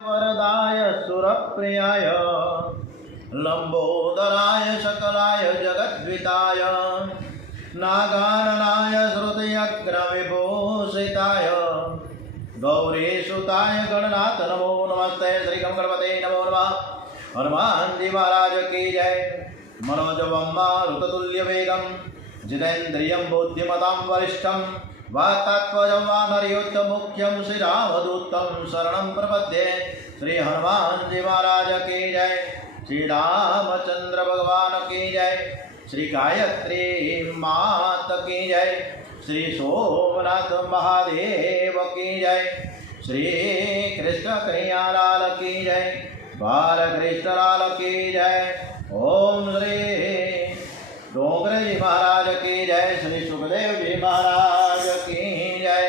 वरदाय सुरप्रियाय लंबोदराय सकलाय जगद्विताय नागाननाय श्रुतियग्रविभूषिताय गौरीसुताय गणनाथ नमो नमस्ते। श्री गणपते नमो नमः। हनुमान जी महाराज की जय। मनोजवं मारुततुल्य वेगं जितेन्द्रियं बुद्धिमतां वरिष्ठं वातात्मजं वानरयुक्तमुख्यं श्रीरामदूतं शरणं प्रपद्ये। श्री हनुमान जी महाराज की जय। श्री रामचंद्र भगवान की जय। श्री गायत्री मात की जय। श्री सोमनाथ महादेव की जय। श्री कृष्ण कन्हैयालाल की जय। बालकृष्ण लाल की जय। ओम श्री डोंगरे जी महाराज की जय। श्री सुखदेव जी महाराज की जय।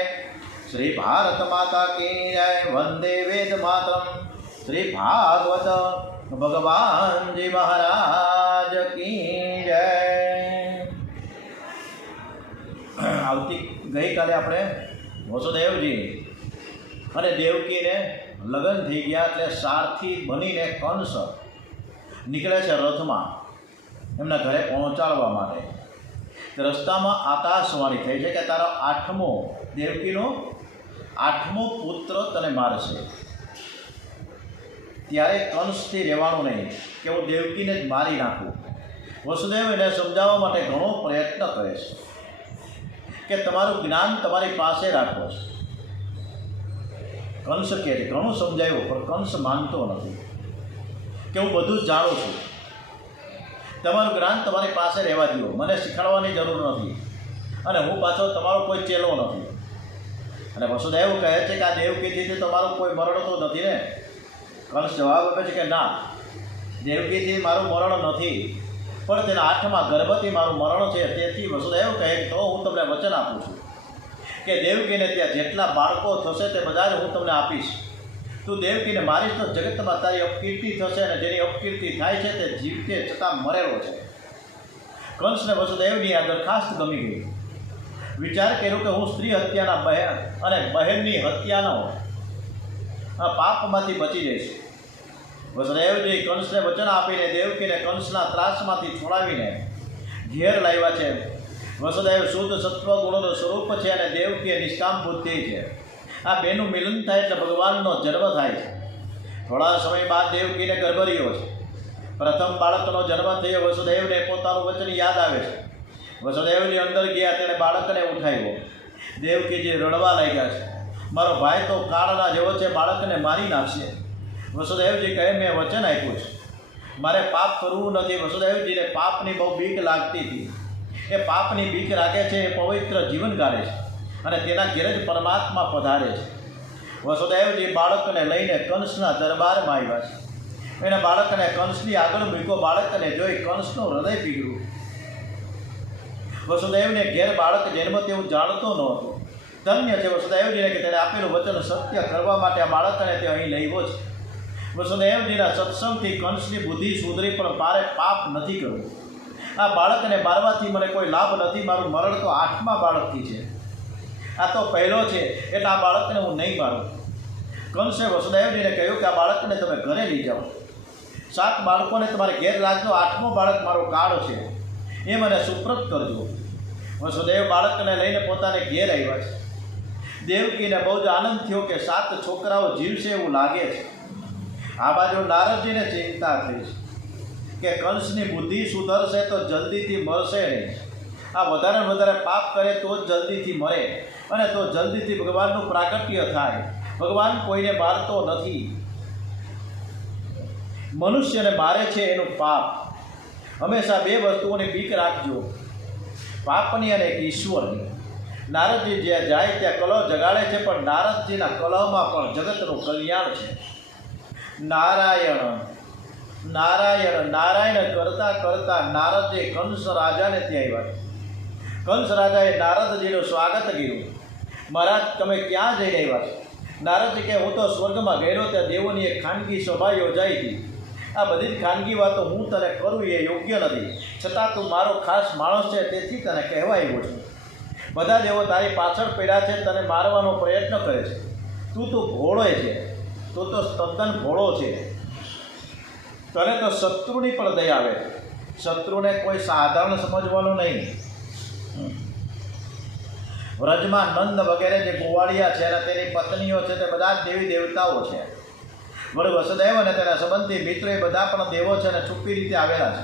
श्री भारत माता की जय। वंदे वेद मातरम। श्री भागवत भगवान जी महाराज की जय। गई काले આપણે વસુદેવજી અને દેવકીને લગ્ન થઈ ગયા એટલે સારથી બનીને કંસ નીકળે છે રથમાં એમના ઘરે પહોંચાડવા માટે। રસ્તામાં આકાશવાણી થઈ છે કે તારો આઠમો દેવકીનો આઠમો પુત્ર તને મારશે। ત્યારે કંસથી રહેવાનું નહીં કે હું દેવકીને જ મારી નાખું। વસુદેવ એને સમજાવવા માટે ઘણો પ્રયત્ન કરે છે કે તમારું જ્ઞાન તમારી પાસે રાખો। કંસ કહે છે ઘણું સમજાવ્યું પણ કંસ માનતો નથી કે હું બધું જ જાણું છું, તમારું જ્ઞાન તમારી પાસે રહેવા દો, મને શીખવાડવાની જરૂર નથી અને હું પાછો તમારો કોઈ ચેલો નથી। અને વસુદેવ કહે છે કે આ દેવકીથી તમારું કોઈ મરણ તો નથી ને? કંસ જવાબ આપે છે કે ના, દેવકીથી મારું મરણ નથી, પણ તેના આઠમા ગર્ભથી મારું મરણ છે। તેથી વસુદેવ કહે તો હું તમને વચન આપું છું કે દેવકીને ત્યાં જેટલા બાળકો થશે તે બધા જ હું તમને આપીશ। તું દેવકીને મારીશ તો જગતમાં તારી અપકીર્તિ થશે અને જેની અપકીર્તિ થાય છે તે જીવતે છતાં મરેલો છે। કંસને વસુદેવની આ દરખાસ્ત ગમી ગઈ। વિચાર કર્યો કે હું સ્ત્રી હત્યાના બહેન અને બહેનની હત્યાનો આ પાપમાંથી બચી જઈશ। વસુદેવજી કંસને વચન આપીને દેવકીને કંસના ત્રાસમાંથી છોડાવીને ઘેર લાવ્યા છે। વસુદેવ શુદ્ધ સત્વ ગુણોનું સ્વરૂપ છે અને દેવકી નિષ્કામ બુદ્ધિ છે। આ બેનું મિલન થાય એટલે ભગવાનનો જન્મ થાય છે। થોડા સમય બાદ દેવકીને ગર્ભ રહ્યો છે। પ્રથમ બાળકનો જન્મ થયો। વસુદેવને પોતાનું વચન યાદ આવે છે। વસુદેવની અંદર ગયા તેણે બાળકને ઉઠાવ્યો। દેવકીજી રડવા લાગ્યા છે, મારો ભાઈ તો કાળના જેવો છે, બાળકને મારી નાખશે। વસુદેવજી કહે મેં વચન આપ્યું છે, મારે પાપ કરવું નથી। વસુદેવજીને પાપની બહુ બીક લાગતી હતી। એ પાપની બીક રાખે છે, એ પવિત્ર જીવન ગાળે છે અને તેના ઘેર જ પરમાત્મા પધારે છે। વસુદેવજી બાળકને લઈને કંસના દરબારમાં આવ્યા છે। એને બાળકને કંસની આગળ મૂક્યો। બાળકને જોઈ કંસનું હૃદય પીગળ્યું। વસુદેવને ઘેર બાળક જન્મ તેવું જાણતો નહોતો। ધન્ય છે વસુદેવજીને કે તેણે આપેલું વચન સત્ય કરવા માટે આ બાળકને તે અહીં લાવ્યો છે। વસુદેવજીના સત્સંગથી કંસની બુદ્ધિ સુધરી, પણ મારે પાપ નથી કરવું। આ બાળકને મારવાથી મને કોઈ લાભ નથી, મારું મરણ તો આઠમા બાળકથી છે। આ તો પહેલો છે એટલે આ બાળકને હું નહીં મારું। કંસે વસુદેવજીને કહ્યું કે આ બાળકને તમે ઘરે લઈ જાઓ, 7 બાળકોને તમારે ઘેર રાખજો, આઠમો બાળક મારો કાળ છે, એ મને સુપ્રત કરજો। વસુદેવ બાળકને લઈને પોતાને ઘેર આવ્યા છે। દેવકીને બહુ જ આનંદ થયો કે 7 છોકરાઓ જીવશે એવું લાગે છે। આ બાજુ નારદજીને ચિંતા થઈ છે કે કંસની બુદ્ધિ સુધરશે તો જલ્દીથી મરશે નહીં, આ વધારે વધારે પાપ કરે તો જ જલ્દીથી મરે અને તો જલ્દીથી ભગવાનનું પ્રાગટ્ય થાય। ભગવાન કોઈને મારતો નથી, મનુષ્યને મારે છે એનું પાપ। હંમેશા 2 વસ્તુઓની બીક રાખજો, પાપની અને એક ઈશ્વરની। નારદજી જ્યાં જાય ત્યાં કલહ જગાડે છે, પણ નારદજીના કલહમાં પણ જગતનું કલ્યાણ છે। નારાયણ નારાયણ નારાયણ કરતાં કરતાં નારદજી કંસ રાજાને ત્યાં આવ્યા। કંસ રાજાએ નારદજીનું સ્વાગત કર્યું। મહારાજ તમે ક્યાં જઈ રહ્યા છો? નારદજી કહે હું તો સ્વર્ગમાં ગયેલો, ત્યાં દેવોની એક ખાનગી સભા યોજાઈ હતી। આ બધી જ ખાનગી વાતો હું તને કરું એ યોગ્ય નથી, છતાં તું મારો ખાસ માણસ છે તેથી તને કહેવા આવ્યો છું। બધા દેવો તારી પાછળ પડ્યા છે, તને મારવાનો પ્રયત્ન કરે છે। તું તો ભોળો છે, તો તદ્દન ભોળો છે. તને તો શત્રુની પણ દયા આવે. શત્રુને કોઈ સાધારણ સમજવાનું નહીં. વ્રજમાં નંદ વગેરે જે ગોવાળિયા છે અને તેની પત્નીઓ છે તે બધા જ દેવી દેવતાઓ છે. વળી વસુદેવ અને તેના સંબંધી મિત્રો એ બધા પણ દેવો છે અને છુપી રીતે આવેલા છે.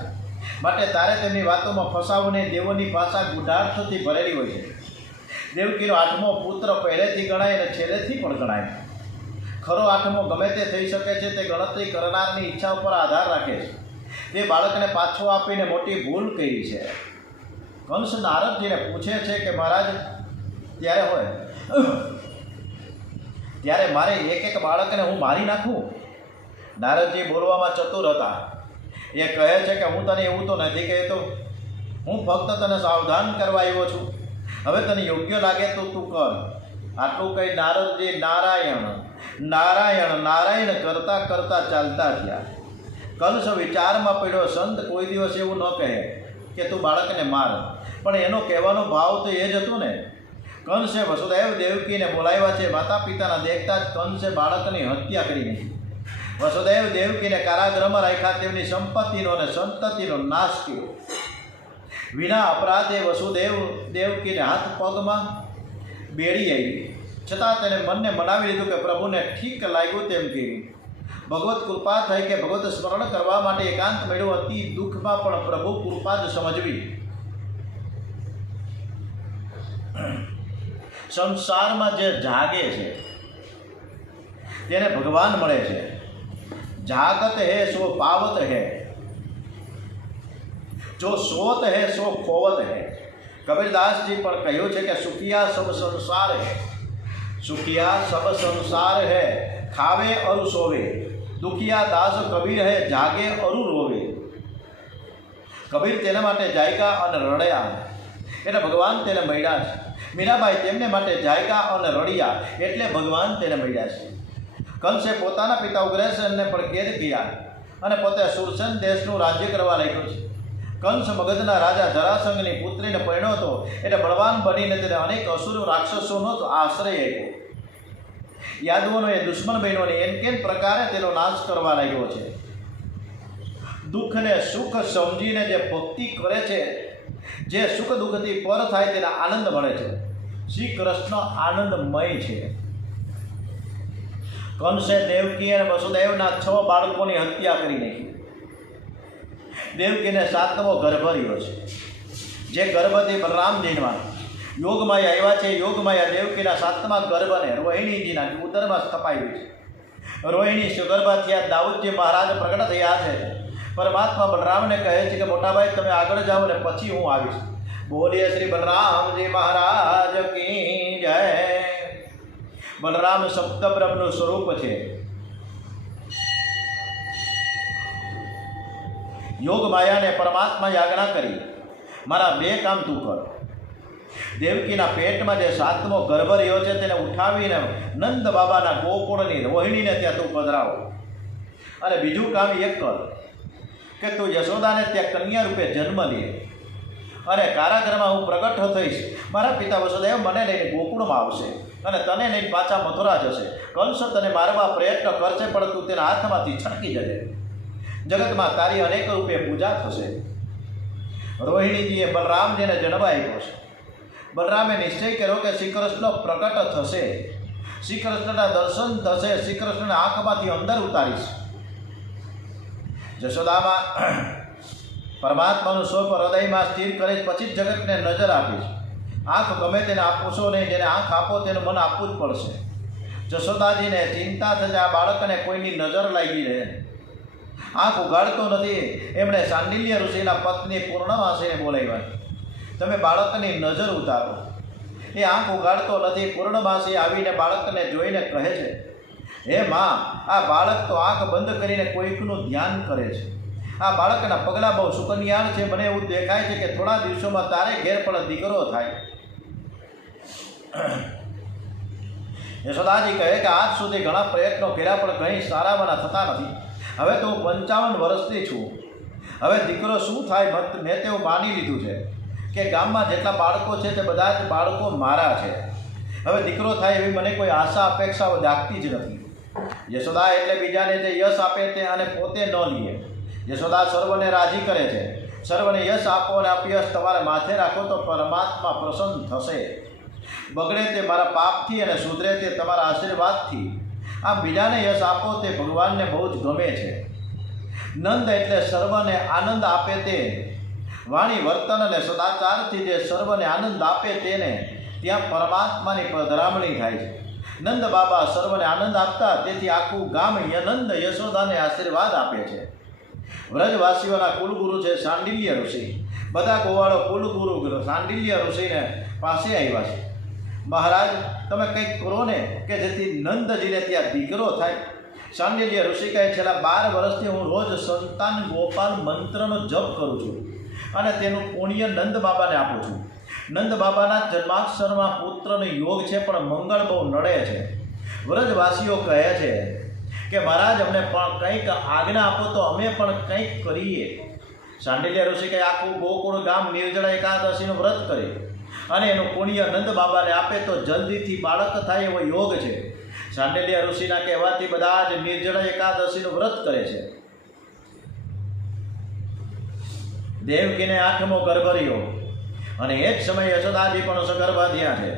માટે તારે તેમની વાતોમાં ફસાવને દેવોની ભાષા ગુઢાર્થથી ભરેલી હોય છે. દેવકીનો 8મો પુત્ર પહેલેથી ગણાય અને છેલ્લેથી પણ ગણાય. ખરો 8મો ગમે તે થઈ શકે છે. તે ગણતરી કરનારની ઈચ્છા ઉપર આધાર રાખે છે. તે બાળકને પાછો આપીને મોટી ભૂલ કરી છે. કંસ નારદજીને પૂછે છે કે મહારાજ ત્યારે મારે એક બાળકને હું મારી નાખું? નારદજી બોલવામાં ચતુર હતા. એ કહે છે કે હું તને એવું તો નથી કહેતો. હું ફક્ત તને સાવધાન કરવા આવ્યો છું. હવે તને યોગ્ય લાગે તો તું કર. આટલું કહી નારદજી નારાયણ નારાયણ નારાયણ કરતાં કરતાં ચાલતા થયા. કંસ વિચારમાં પડ્યો. સંત કોઈ દિવસ એવું ન કહે કે તું બાળકને માર, પણ એનો કહેવાનો ભાવ તો એ જ હતો ને. કંસે વસુદેવ દેવકીને બોલાવ્યા છે. માતા પિતાના દેખતા જ કંસે બાળકની હત્યા કરી નાખી. વસુદેવ દેવકીને કારાગૃહમાં રાખ્યા. તેમની સંપત્તિનો અને સંતતિનો નાશ કર્યો. વિના અપરાધે વસુદેવ દેવકીને હાથ પગમાં બેડી આવી. છતાં તેને મનને મનાવી લીધું કે પ્રભુને ઠીક લાગ્યું તેમ કરી. ભગવત કૃપા થઈ કે ભગવત સ્મરણ કરવા માટે એકાંત મેળવ્યું. અતિ દુઃખમાં પણ પ્રભુ કૃપા જ સમજવી. સંસારમાં જે જાગે છે તેને ભગવાન મળે છે. જાગત હે સો પાવત હે, જો સોત હે સો ખોવત હે. કબીરદાસજી પણ કહ્યું છે કે સુખિયા સબ સંસાર હે, સુખિયા સબ સંસાર હે, ખાવે અરુ સોવે. દુખિયા દાસ કબીર હે, જાગે અરુ રોવે. કબીર તેના માટે જાયગા અને રડ્યા એટલે ભગવાન તેને મળ્યા છે. મીરાબાઈ તેમને માટે જાયગા અને રડ્યા એટલે ભગવાન તેને મળ્યા છે. કંસે પોતાના પિતા ઉગ્રસેનને પણ કેદ કર્યા અને પોતે સુરસેન દેશનું રાજ્ય કરવા લાગ્યો છે. કંસ મગધના રાજા જરાસંઘની પુત્રીને પરણ્યો હતો એટલે બળવાન બનીને તેને અનેક અસુર રાક્ષસોનો આશ્રય આપ્યો. યાદવોનો એ દુશ્મન બહેનોને એન કેન પ્રકારે તેનો નાશ કરવા લાગ્યો છે. દુઃખને સુખ સમજીને જે ભક્તિ કરે છે, જે સુખ દુઃખથી પર થાય તેને આનંદ મળે છે. શ્રી કૃષ્ણ આનંદમય છે. કંસે દેવકી અને વસુદેવના 6 બાળકોની હત્યા કરી નાખી. દેવકીને 7મો ગર્ભ રહ્યો છે. જે ગર્ભથી બલરામજીના યોગમાયા આવ્યા છે. યોગમાયા દેવકીના 7મા ગર્ભને રોહિણીજીના ઉદરમાં સ્થપાવ્યું છે. રોહિણી સુગર્ભા થયા. દાઉદજી મહારાજ પ્રગટ થયા છે. પરમાત્મા બલરામને કહે છે કે મોટાભાઈ તમે આગળ જાઓ ને પછી હું આવીશ. બોલીએ શ્રી બલરામજી મહારાજ કી જય. બલરામ શબ્દ બ્રહ્મનું સ્વરૂપ છે. યોગ માયાને પરમાત્માએ આજ્ઞા કરી મારા 2 કામ તું કર. દેવકીના પેટમાં જે 7મો ગર્ભ રહ્યો છે તેને ઉઠાવીને નંદ બાબાના ગોકુળની રોહિણીને ત્યાં તું પધરાવો. અને બીજું કામ એક કર કે તું યશોદાને ત્યાં કન્યા રૂપે જન્મ લે અને કારાગૃહમાં હું પ્રગટ થઈશ. મારા પિતા વસુદેવ મને લઈને ગોકુળમાં આવશે અને તને લઈને પાછા મથુરા જશે. કંસ તને મારવા પ્રયત્ન કરશે પણ તું તેના હાથમાંથી છટકી જશે. જગતમાં તારી અનેક રૂપે પૂજા થશે. રોહિણીજીએ બલરામજીને જન્મ આપ્યો છે. બલરામે નિશ્ચય કર્યો કે શ્રી કૃષ્ણ પ્રગટ થશે, શ્રી કૃષ્ણના દર્શન થશે, શ્રી કૃષ્ણને આંખમાંથી અંદર ઉતારીશ. જશોદામાં પરમાત્માનું સ્વરૂપ હૃદયમાં સ્થિર કરીશ, પછી જ જગતને નજર આપીશ. આંખ ગમે તેને આપશો નહીં, જેને આંખ આપો તેનું મન આપવું જ પડશે. જશોદાજીને ચિંતા થશે આ બાળકને કોઈની નજર લાગી રહે. આંખ ઉગાડતો નથી. એમણે સાંડિલ્ય ઋષિના પત્ની પૂર્ણમાસીને બોલાવ્યા. તમે બાળકની નજર ઉતારો. એ આંખ ઉગાડતો નથી. પૂર્ણમાસી આવીને બાળકને જોઈને કહે છે, હે માં, આ બાળક તો આંખ બંધ કરીને કોઈકનું ધ્યાન કરે છે. આ બાળકના પગલાં બહુ સુકન્યાળ છે. મને એવું દેખાય છે કે થોડા દિવસોમાં તારે ઘેર પણ દીકરો થાય. યશોદાજી કહે કે આજ સુધી ઘણા પ્રયત્નો કર્યા પણ કંઈ સારાવાના થતા નથી. હવે તો હું 55 વર્ષની છું. હવે દીકરો શું થાય મેં તેવું માની લીધું છે કે ગામમાં જેટલા બાળકો છે તે બધા જ બાળકો મારા છે. હવે દીકરો થાય એવી મને કોઈ આશા અપેક્ષાઓ જાગતી જ નથી. યશોદા એટલે બીજાને જે યશ આપે તે અને પોતે ન લે. યશોદા સર્વને રાજી કરે છે. સર્વને યશ આપો અને અપયશ તમારે માથે રાખો તો પરમાત્મા પ્રસન્ન થશે. બગડે તે મારા પાપથી અને સુધરે તે તમારા આશીર્વાદથી. આમ બીજાને યશ આપો તે ભગવાનને બહુ જ ગમે છે. નંદ એટલે સર્વને આનંદ આપે તે. વાણી વર્તન અને સદાચારથી જે સર્વને આનંદ આપે તેને ત્યાં પરમાત્માની પધરામણી થાય છે. નંદ બાબા સર્વને આનંદ આપતા, તેથી આખું ગામ નંદ યશોદાને આશીર્વાદ આપે છે. વ્રજવાસીઓના કુલગુરુ છે શાંડિલ્ય ઋષિ. બધા ગોવાળો કુલગુરુ શાંડિલ્ય ઋષિને પાસે આવ્યા છે. મહારાજ, તમે કંઈક કરો ને કે જેથી નંદજીને ત્યાં દીકરો થાય. શાંડિલ્ય ઋષિ કહે, છેલ્લા 12 વર્ષથી હું રોજ સંતાન ગોપાલ મંત્રનો જપ કરું છું અને તેનું પુણ્ય નંદ બાબાને આપું છું. નંદ બાબાના જન્માક્ષરમાં પુત્રનો યોગ છે, પણ મંગળ બહુ નડે છે. વ્રજવાસીઓ કહે છે કે મહારાજ, અમને પણ કંઈક આજ્ઞા આપો તો અમે પણ કંઈક કરીએ. શાંડિલ્ય ઋષિ કહે, આખું ગોકુળ ગામ નિર્જળા એકાદશીનું વ્રત કરે અને એનું પુણ્ય નંદ બાબાને આપે તો જલ્દીથી બાળક થાય એવો યોગ છે. શાંડિલ્ય ઋષિના કહેવાથી બધા જ નિર્જળા એકાદશીનું વ્રત કરે છે. દેવકીને 8મો ગર્ભ રહ્યો અને એ જ સમયે યશોદાજી પણ સગર્ભા થયા છે.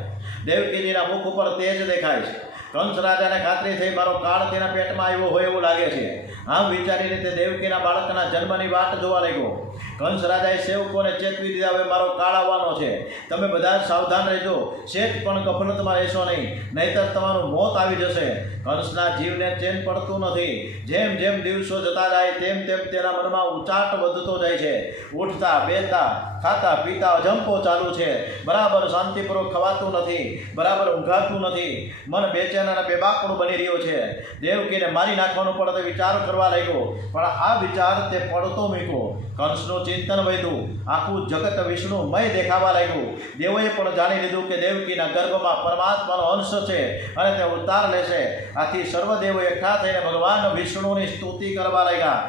દેવકીજીના મુખ ઉપર તેજ દેખાય છે. કંસ રાજાને ખાતરી થઈ મારો કાળ તેના પેટમાં આવ્યો હોય એવું લાગે છે. આમ વિચારીને તે દેવકીના બાળકના જન્મની વાટ જોવા લાગ્યો. કંસ રાજાએ સેવકોને ચેતવી દીધા, હવે મારો કાળ આવવાનો છે, તમે બધા સાવધાન રહેજો, શેઠ પણ ગફલતમાં રહેશો નહીં, નહીંતર તમારું મોત આવી જશે. કંસના જીવને ચેન પડતું નથી. જેમ જેમ દિવસો જતા જાય તેમ તેમ તેના મનમાં ઉચાટ વધતો જાય છે. ઉઠતા બેસતા ખાતા પીતા અજંપો ચાલુ છે. બરાબર શાંતિપૂર્વક ખવાતું નથી, બરાબર ઊંઘાતું નથી. મન બેચેન અને બેબાકડું બની રહ્યું છે. દેવકીને મારી નાખવાનું પડે વિચાર કરવા લાગ્યો, પણ આ વિચાર તે પડતો મૂક્યો. કંસનું ચિંતન વધ્યું. આખું જગત વિષ્ણુમય દેખાવા લાગ્યું. દેવોએ પણ જાણી લીધું કે દેવકીના ગર્ભમાં પરમાત્માનો અંશ છે અને તે અવતાર લેશે. આથી સર્વદેવો એકઠા થઈને ભગવાન વિષ્ણુની સ્તુતિ કરવા લાગ્યા.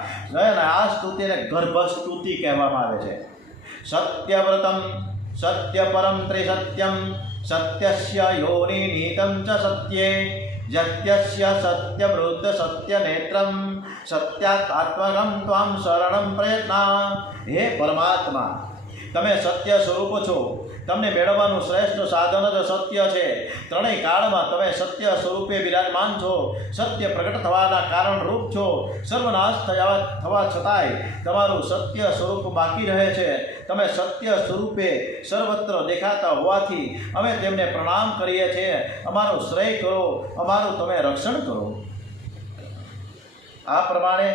અને આ સ્તુતિને ગર્ભ સ્તુતિ કહેવામાં આવે છે. સત્યવ્રતમ સત્યપરમ ત્રિસત્યમ સત્યસ્ય યોનિનીતમ ચ સત્યે જત્યસ્ય સત્યવૃદ્ધ સત્યનેત્રમ સત્યાત્મકમ ત્વામ શરણમ પ્રયત્ના. હે પરમાત્મા, તમે સત્ય સ્વરૂપ છો. તમને મેળવવાનું શ્રેષ્ઠ સાધન જ સત્ય છે. ત્રણેય કાળમાં તમે સત્ય સ્વરૂપે બિરાજમાન છો. સત્ય પ્રગટ થવાના કારણરૂપ છો. સર્વનાશ થવા છતાંય તમારું સત્ય સ્વરૂપ બાકી રહે છે. તમે સત્ય સ્વરૂપે સર્વત્ર દેખાતા હોવાથી અમે તેમને પ્રણામ કરીએ છીએ. અમારું શ્રેય કરો, અમારું તમે રક્ષણ કરો. આ પ્રમાણે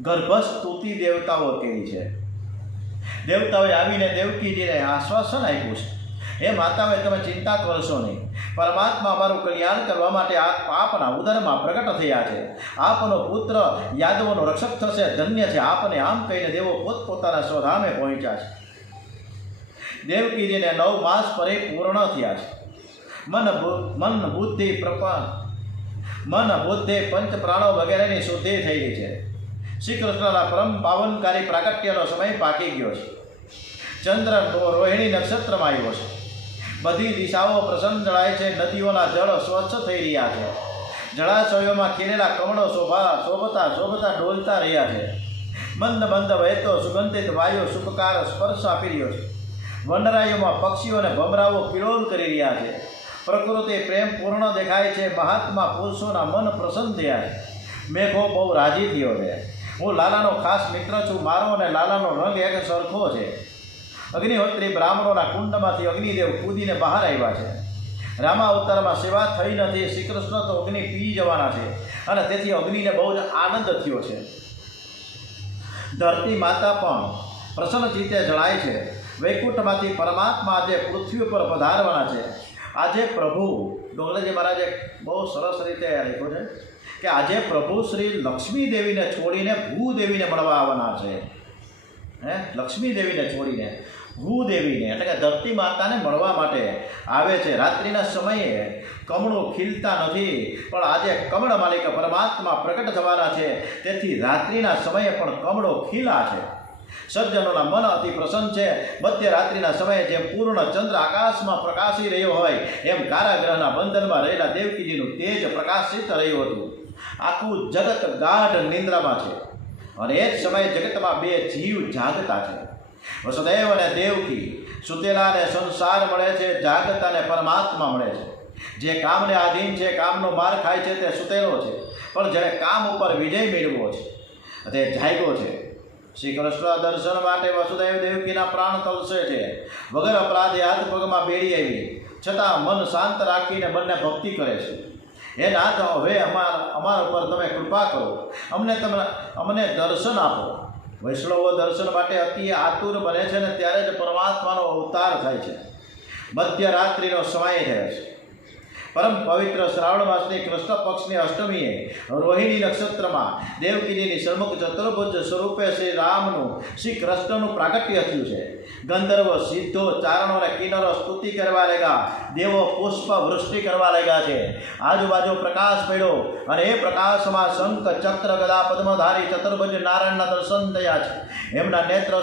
ગર્ભસ્તુતિ દેવતાઓ કહે છે. દેવતાઓએ આવીને દેવકીજીને આશ્વાસન આપ્યું છે, હે માતાઓએ તમે ચિંતા કરશો નહીં. પરમાત્મા અમારું કલ્યાણ કરવા માટે આ આપના ઉદરમાં પ્રગટ થયા છે. આપનો પુત્ર યાદવોનો રક્ષક થશે, ધન્ય છે આપને. આમ કહીને દેવો પોતપોતાના સ્વધામે પહોંચ્યા છે. દેવકીજીને 9 માસ પરિપૂર્ણ થયા છે. મન બુદ્ધિ પંચ પ્રાણો વગેરેની શુદ્ધિ થઈ છે. શ્રી કૃષ્ણના પરમ પાવનકારી પ્રાગટ્યનો સમય પાકી ગયો છે. ચંદ્ર રોહિણી નક્ષત્રમાં આવ્યો છે. બધી દિશાઓ પ્રસન્ન જળાય છે. નદીઓના જળ સ્વચ્છ થઈ રહ્યા છે. જળાશયોમાં ખીલેલા કમળો શોભતા ડોલતા રહ્યા છે. મંદ મંદ વહેતો સુગંધિત વાયુ સુખકાર સ્પર્શ આપી રહ્યો છે. વનરાયોમાં પક્ષીઓને ભમરાઓ કિલોલ કરી રહ્યા છે. પ્રકૃતિ પ્રેમ પૂર્ણ દેખાય છે. મહાત્મા પુરુષોના મન પ્રસન્ન થયા છે. મેઘો બહુ રાજી થયો છે. હું લાલાનો ખાસ મિત્ર છું. મારો અને લાલાનો રંગ એક સરખો છે. અગ્નિહોત્રી બ્રાહ્મણોના કુંડમાંથી અગ્નિદેવ કૂદીને બહાર આવ્યા છે. રામા અવતારમાં સેવા થઈ નથી. શ્રી કૃષ્ણ તો અગ્નિ પી જવાના છે અને તેથી અગ્નિને બહુ જ આનંદ થયો છે. ધરતી માતા પણ પ્રસન્ન ચિત્તે જણાય છે. વૈકુંઠમાંથી પરમાત્મા આજે પૃથ્વી ઉપર પધારવાના છે. આજે પ્રભુ ડોંગરેજી મહારાજે બહુ સરસ રીતે લખ્યું છે કે આજે પ્રભુ શ્રી લક્ષ્મી દેવીને છોડીને ભૂદેવીને મળવા આવવાના છે. લક્ષ્મી દેવીને છોડીને ભૂદેવીને એટલે કે ધરતી માતાને મળવા માટે આવે છે. રાત્રિના સમયે કમળો ખીલતા નથી, પણ આજે કમળ માલિક પરમાત્મા પ્રગટ થવાના છે. તેથી રાત્રિના સમયે પણ કમળો ખીલા છે. સજ્જનોના મન અતિ પ્રસન્ન છે. મધ્ય રાત્રિના સમયે જેમ પૂર્ણ ચંદ્ર આકાશમાં પ્રકાશી રહ્યો હોય એમ કારાગ્રહના બંધનમાં રહેલા દેવકીજીનું તેજ પ્રકાશિત રહ્યું હતું. આખું જગત ગાઢ નિંદ્રામાં છે અને એ જ સમયે જગતમાં બે જીવ જાગતા છે. વસુદેવ અને દેવકી સુતેલાને સંસાર મળે છે, જાગતાને પરમાત્મા મળે છે. જે કામને આધીન છે, કામનો માર ખાય છે તે સુતેલો છે, પણ જેણે કામ ઉપર વિજય મેળવ્યો છે તે જાગ્યો છે. શ્રી કૃષ્ણ દર્શન માટે વસુદેવ દેવકીના પ્રાણ તલસે છે. વગર અપરાધે હાથ પગમાં બેડી આવી છતાં મન શાંત રાખીને બંને ભક્તિ કરે છે. હે નાથ, હવે અમારા ઉપર તમે કૃપા કરો, અમને દર્શન આપો. વૈષ્ણવો દર્શન માટે અતિ આતુર બને છે ને ત્યારે જ પરમાત્માનો અવતાર થાય છે. મધ્યરાત્રિનો સમય થયો છે. પરમ પવિત્ર શ્રાવણ માસની કૃષ્ણ પક્ષની અષ્ટમીએ રોહિણી નક્ષત્રમાં દેવકીજીની સન્મુખ ચતુર્ભુજ સ્વરૂપે શ્રી રામનું શ્રી કૃષ્ણનું પ્રાગટ્ય થયું છે. ગંધર્વ, સિદ્ધો, ચારણો અને કિન્નરો સ્તુતિ કરવા લાગ્યા. દેવો પુષ્પ વૃષ્ટિ કરવા લાગ્યા છે. આજુબાજુ પ્રકાશ પડ્યો અને એ પ્રકાશમાં શંખ, ચક્ર, ગદા, પદ્મધારી ચતુર્ભુજ નારાયણના દર્શન થયા છે. એમના નેત્ર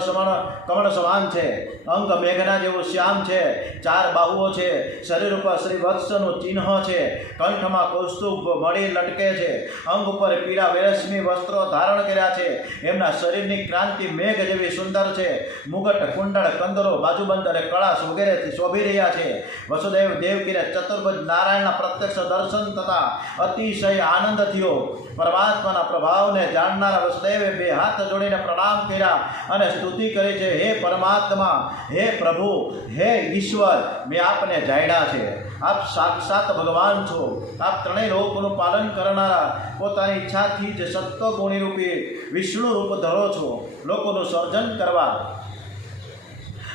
કમળ સમાન છે, અંગ મેઘના જેવું શ્યામ છે, 4 બાહુઓ છે, શરીર ઉપર શ્રી વત્સનું ચિહ્ન છે, કંઠમાં કૌસ્તુભ મળી લટકે છે, અંગ ઉપર પીળા વેરશ્મી વસ્ત્રો ધારણ કર્યા છે. એમના શરીરની ક્રાંતિ મેઘ જેવી સુંદર છે. મુગટ, કુંડળ, કંદરો, બાજુબંધ અને કળાશ વગેરેથી શોભી રહ્યા છે. વસુદેવ દેવકીને ચતુર્ભુજ નારાયણના પ્રત્યક્ષ દર્શન થતા અતિશય આનંદ થયો. પરમાત્માના પ્રભાવને જાણનારા વસુદેવે 2 હાથ જોડીને પ્રણામ કર્યા અને સ્તુતિ કરી છે. હે પરમાત્મા, હે પ્રભુ, હે ઈશ્વર, મેં આપને જાણ્યા છે. આપ સાક્ષાત ભગવાન છો. આપ ત્રણેય લોકોનું પાલન કરનારા પોતાની ઈચ્છાથી જ સત્વગુણી રૂપી વિષ્ણુ રૂપ ધરો છો. લોકોનું સર્જન કરવા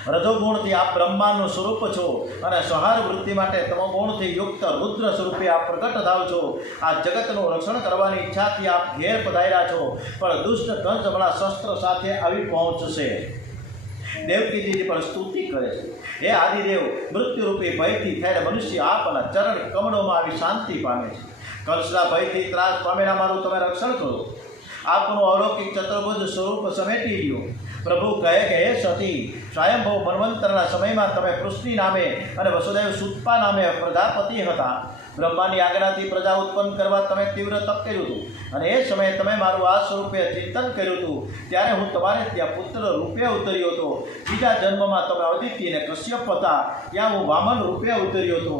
રજોગુણથી આપ બ્રહ્માંડનું સ્વરૂપ છો અને સંહાર વૃત્તિ માટે તમોગુણથી યુક્ત રુદ્ર સ્વરૂપે આપ પ્રગટ થાવ છો. આ જગતનું રક્ષણ કરવાની ઈચ્છાથી આપ ઘેર પધાર્યા છો, પણ દુષ્ટ કંસ હમણાં શસ્ત્ર સાથે આવી પહોંચશે. દેવકીજી પર સ્તુતિ કરે છે. હે આદિદેવ, મૃત્યુરૂપી ભયથી થયેલા મનુષ્ય આપના ચરણ કમળોમાં આવી શાંતિ પામે છે. કંસના ભયથી ત્રાસ પામેલા મારું તમે રક્ષણ કરો. આપનું અલૌકિક ચતુર્ભુજ સ્વરૂપ સમેટી લ્યો. પ્રભુ કહે કે હે સતી, સ્વયંભવ મન્વંતરના સમયમાં તમે પૃષ્ટિ નામે અને વસુદેવ સુતપા નામે પ્રજાપતિ હતા. બ્રહ્માની આજ્ઞાથી પ્રજા ઉત્પન્ન કરવા તમે તીવ્ર તપ કર્યું હતું અને એ સમયે તમે મારું આ સ્વરૂપે ચિંતન કર્યું હતું. ત્યારે હું તમારે ત્યાં પુત્ર રૂપે ઉતર્યો હતો. બીજા જન્મમાં તમે અદિતિ અને કશ્યપ હતા, ત્યાં હું વામન રૂપે ઉતર્યો હતો.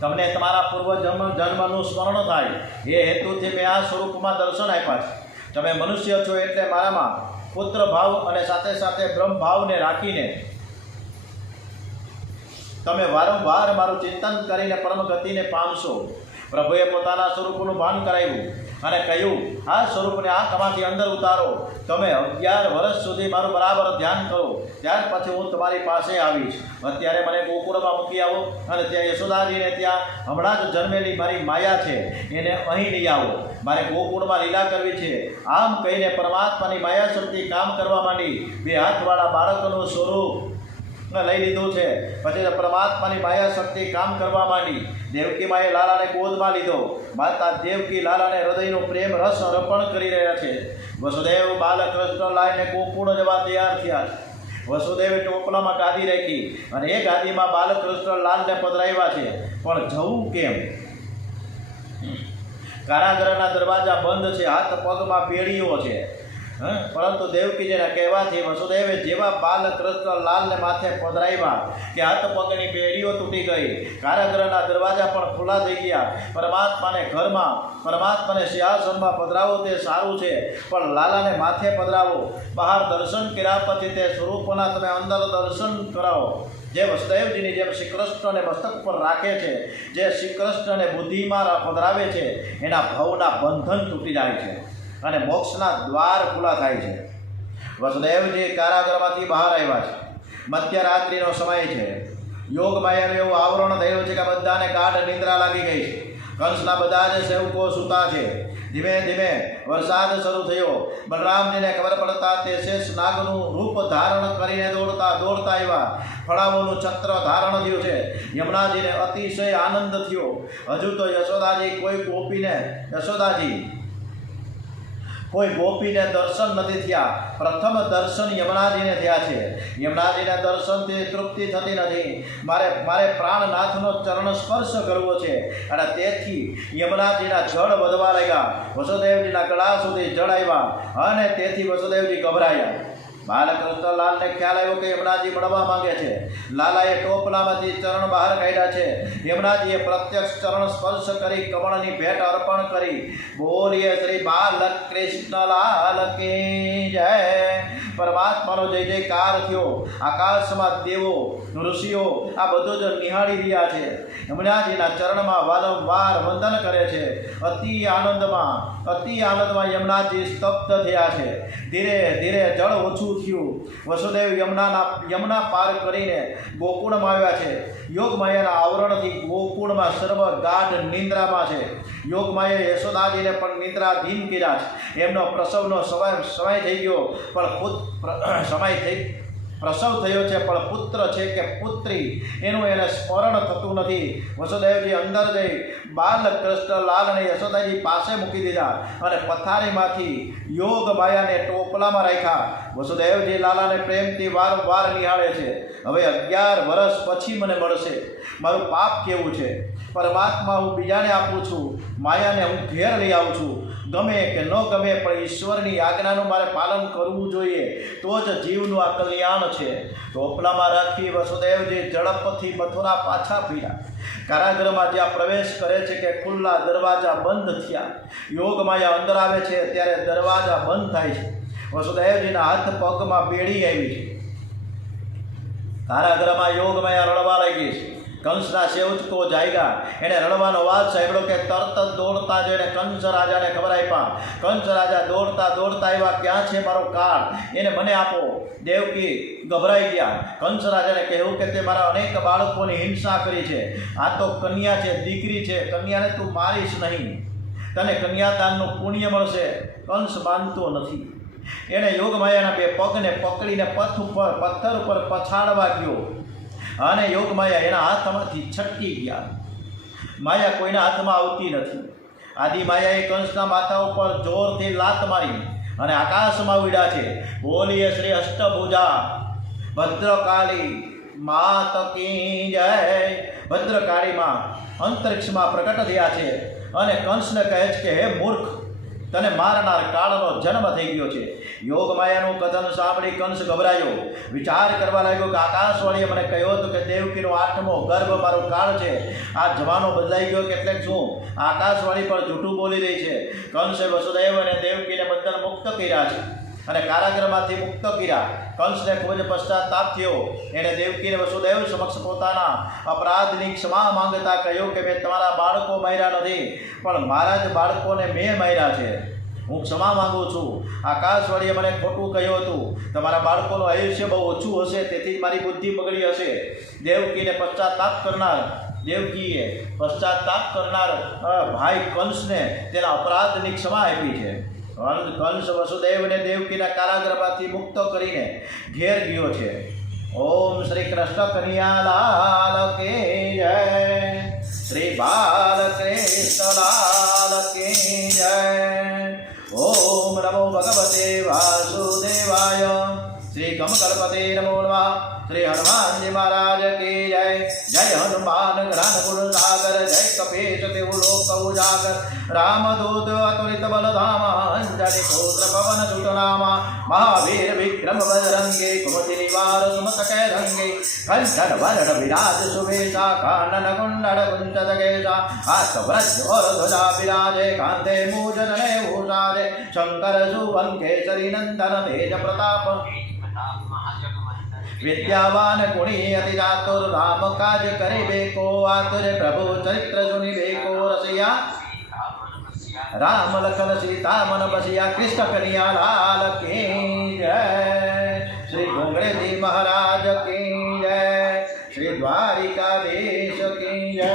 તમને તમારા પૂર્વ જન્મનું સ્મરણ થાય એ હેતુથી મેં આ સ્વરૂપમાં દર્શન આપ્યા છે. તમે મનુષ્ય છો એટલે મારામાં પુત્ર ભાવ અને સાથે સાથે બ્રહ્મ ભાવને રાખીને તમે વારંવાર મારું ચિંતન કરીને પરમ ગતિને પામશો. પ્રભુએ પોતાના સ્વરૂપનું ભાન કરાવ્યું અને કહ્યું, આ સ્વરૂપને આંખમાંથી અંદર ઉતારો. તમે 11 વર્ષ સુધી મારું બરાબર ધ્યાન કરો, ત્યાર પછી હું તમારી પાસે આવીશ. અત્યારે મને ગોકુળમાં મૂકી આવો અને ત્યાં યશોદાજીને ત્યાં હમણાં જ જન્મેલી મારી માયા છે એને અહીં લઈ આવો. મારે ગોકુળમાં લીલા કરવી છે. આમ કહીને પરમાત્માની માયા શક્તિ કામ કરવા માંડી. 2 હાથવાળા બાળકનું સ્વરૂપ લઈ લીધું છે. પછી પરમાત્માની માયા શક્તિ કામ કરવા માંડી. દેવકી માએ લાલાને ગોદમાં લીધો. માતા દેવકી લાલાને હૃદયનો પ્રેમ રસ અર્પણ કરી રહ્યા છે. વસુદેવ બાલકૃષ્ણ લાઈને ગોકુળ જવા તૈયાર થયા. વસુદેવે ટોપલામાં ગાદી રાખી અને એ ગાદીમાં બાલકૃષ્ણ લાલને પધરાવ્યા છે. પણ જવું કેમ? કારાગૃહના દરવાજા બંધ છે, હાથ પગમાં બેડીઓ છે. પરંતુ દેવકીજીના કહેવાથી વસુદેવે જેવા બાલકૃષ્ણ લાલને માથે પધરાવ્યા કે હાથ પગની બેડીઓ તૂટી ગઈ. કારાગૃહના દરવાજા પણ ખુલ્લા થઈ ગયા. પરમાત્માને ઘરમાં, પરમાત્માને સિંહાસનમાં પધરાવો તે સારું છે, પણ લાલાને માથે પધરાવો. બહાર દર્શન કર્યા પછી તે સ્વરૂપના તમે અંદર દર્શન કરાવો. જે વસુદેવજીની જેમ શ્રી કૃષ્ણને મસ્તક પર રાખે છે, જે શ્રી કૃષ્ણને બુદ્ધિમાં પધરાવે છે, એના ભવના બંધન તૂટી જાય છે અને મોક્ષના દ્વાર ખુલ્લા થાય છે. વસુદેવજી કારાગૃહમાંથી બહાર આવ્યા છે. મધ્યરાત્રિનો સમય છે. યોગ માયાનું એવું આવરણ થયેલું છે કે બધાને ગાઢ નિંદ્રા લાગી ગઈ છે. કંસના બધા જ સેવકો સૂતા છે. ધીમે ધીમે વરસાદ શરૂ થયો. બલરામજીને ખબર પડતા તે શેષ નાગનું રૂપ ધારણ કરીને દોડતા આવ્યા. ફળાઓનું છત્ર ધારણ થયું છે. યમુનાજીને અતિશય આનંદ થયો. હજુ તો યશોદાજી કોઈ ગોપીને દર્શન નથી થયા. પ્રથમ દર્શન યમુનાજીને થયા છે. યમુનાજીના દર્શનથી તૃપ્તિ થતી નથી. મારે પ્રાણનાથનો ચરણ સ્પર્શ કરવો છે. અને તેથી યમુનાજીના જળ વધવા લાગ્યા. વસુદેવજીના ગળા સુધી જળ આવ્યા અને તેથી વસુદેવજી ગભરાયા. બાલકૃષ્ણલાલને ખ્યાલ આવ્યો કે યમુનાજી મળવા માંગે છે. લાલાએ ટોપલામાંથી ચરણ બહાર કાઢ્યા છે. યમુનાજીએ પ્રત્યક્ષ ચરણ સ્પર્શ કરી કમળની ભેટ અર્પણ કરી. બોલીએ શ્રી બાલકૃષ્ણલાલ કી જય. પરમાત્માનો જય જયકાર થયો. આકાશમાં દેવો ઋષિઓ આ બધું જ નિહાળી રહ્યા છે. યમુનાજીના ચરણમાં વારંવાર વંદન કરે છે. અતિ આનંદમાં યમુનાજી સ્તબ્ધ થયા છે. ધીરે ધીરે જળ ઓછું થયું. વસુદેવ યમુના પાર કરીને ગોકુળમાં આવ્યા છે. યોગમાયાના આવરણથી ગોકુળમાં સર્વ ગાઢ નિંદ્રામાં છે. યોગમાયાએ યશોદાજીને પણ નિંદ્રાધીન કર્યા છે. એમનો પ્રસવનો સમય થઈ ગયો પણ પ્રસવ થયો છે પણ પુત્ર છે કે પુત્રી એનું એને સ્મરણ થતું નથી. વસુદેવજી અંદર જઈ બાલકૃષ્ણલાલને યશોદાજી પાસે મૂકી દીધા અને પથારીમાંથી યોગ માયાને ટોપલામાં રાખ્યા. વસુદેવજી લાલાને પ્રેમથી વારંવાર નિહાળે છે. હવે 11 વર્ષ પછી મને મળશે. મારું પાપ કેવું છે. પરમાત્મા હું બીજાને આપું છું. માયાને હું ઘેર લઈ આવું છું. ગમે કે ન ગમે પણ ઈશ્વરની આજ્ઞાનું મારે પાલન કરવું જોઈએ. તો જ જીવનું આ કલ્યાણ છે. ટોપલામાં રાખી વસુદેવજી ઝડપથી મથુરા પાછા ફર્યા. કારાગૃહમાં જ્યાં પ્રવેશ કરે છે કે ખુલ્લા દરવાજા બંધ થયા. યોગમાયા અંદર આવે છે ત્યારે દરવાજા બંધ થાય છે. વસુદેવજીના હાથ પગમાં બેડી આવી છે. કારાગૃહમાં યોગમાયા રડવા લાગી છે. કંસના સેવકો જાગ્યા. એને રડવાનો અવાજ સાંભળ્યો કે તરત જ દોડતા જોઈને કંસ રાજાને ખબર આપ્યા. કંસ રાજા દોડતા આવ્યા. ક્યાં છે મારો કાળ? એને મને આપો. દેવકી ગભરાઈ ગયા. કંસ રાજાને કહેવું કે તે મારા અનેક બાળકોની હિંસા કરી છે. આ તો કન્યા છે, દીકરી છે. કન્યાને તું મારીશ નહીં. તને કન્યાદાનનું પુણ્ય મળશે. કંસ માનતો નથી. એણે યોગમાયાના 2 પગને પકડીને પથ્થર ઉપર પછાડવા ગયો અને યોગમાયા એના હાથમાંથી છટકી ગયા. માયા કોઈના હાથમાં આવતી નથી. આદિમાયાએ કંસના માથા ઉપર જોરથી લાત મારી અને આકાશમાં ઉડ્યા છે. બોલીએ શ્રી અષ્ટભુજા ભદ્રકાળી માત કી જય. ભદ્રકાળીમાં અંતરિક્ષમાં પ્રકટ થયા છે અને કંસને કહે છે કે હે મૂર્ખ, તને મારનાર કાળનો જન્મ થઈ ગયો છે. યોગમાયાનું કથન સાંભળી કંસ ગભરાયો. વિચાર કરવા લાગ્યો કે આકાશવાળીએ મને કહ્યું હતું કે દેવકીનો 8મો ગર્ભ મારો કાળ છે. આ જમાનો બદલાઈ ગયો કેટલે શું? આકાશવાળી પર જૂઠું બોલી રહી છે. કંસે વસુદેવ અને દેવકીને બંધન મુક્ત કર્યા છે અને કારાગૃહમાંથી મુક્ત કર્યા. કંસને ખૂબ જ પશ્ચાતાપ થયો. એણે દેવકીને વસુદેવ સમક્ષ પોતાના અપરાધની ક્ષમા માંગતા કહ્યું કે મેં તમારા બાળકો માર્યા નથી, પણ મારા જ બાળકોને મેં માર્યા છે. હું ક્ષમા માંગુ છું. આકાશવાળીએ મને ખોટું કહ્યું હતું. તમારા બાળકોનું આયુષ્ય બહુ ઓછું હશે, તેથી મારી બુદ્ધિ બગડી હશે. દેવકીએ પશ્ચાતાપ કરનાર ભાઈ કંસને તેના અપરાધની ક્ષમા આપી છે. કંસ વસુદેવને દેવકીના કારાગૃહમાંથી મુક્ત કરીને ઘેર ગયો છે. ઓમ શ્રી કૃષ્ણ કનૈયાલાલ કી જય. શ્રી બાલકૃષ્ણલાલ કી જય. ઓમ નમો ભગવતે વાસુદેવાય. શ્રી કમકલ્પતે નમો નમઃ. શ્રી હનુમાનજી મહારાજ કી જય. જય હનુમાન જ્ઞાન ગુણ સાગર. જય કપીશ દેવ લોક ઉજાગર. રામદૂત અતુલિત બલધામ. અંજની પુત્ર પવન સુત નામ. મહાવીર વિક્રમ બજરંગે. કુમતિ નિવાર સુમતકે રંગે. કંઠન વરડ વિરાજ સુવેશા. કાનન કુંડળ કુંચત કેશા. હાથ વ્રજ ઓર ધ્વજા બિરાજે. કાંતે મૂજને ભૂષાજે. શંકર સુવન કેસરી નંદન તેજ પ્રતાપ. વિદ્યાવાન ગુણી અતિ ચાતુર. રામ કાજ કરીબે કો આતુર. પ્રભુ ચરિત્ર સુનિબે કો રસિયા. રામ લખન સીતા મન બસિયા. કૃષ્ણ કનૈયાલાલ કી જય. શ્રી ગોંગળેજી મહારાજ કી જય. શ્રી દ્વારિકાધીશ કી જય.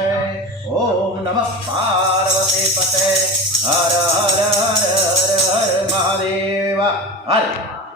ઓમ નમઃ પાર્વતી પતે. હર હર હર હર હર મહાદેવ. હર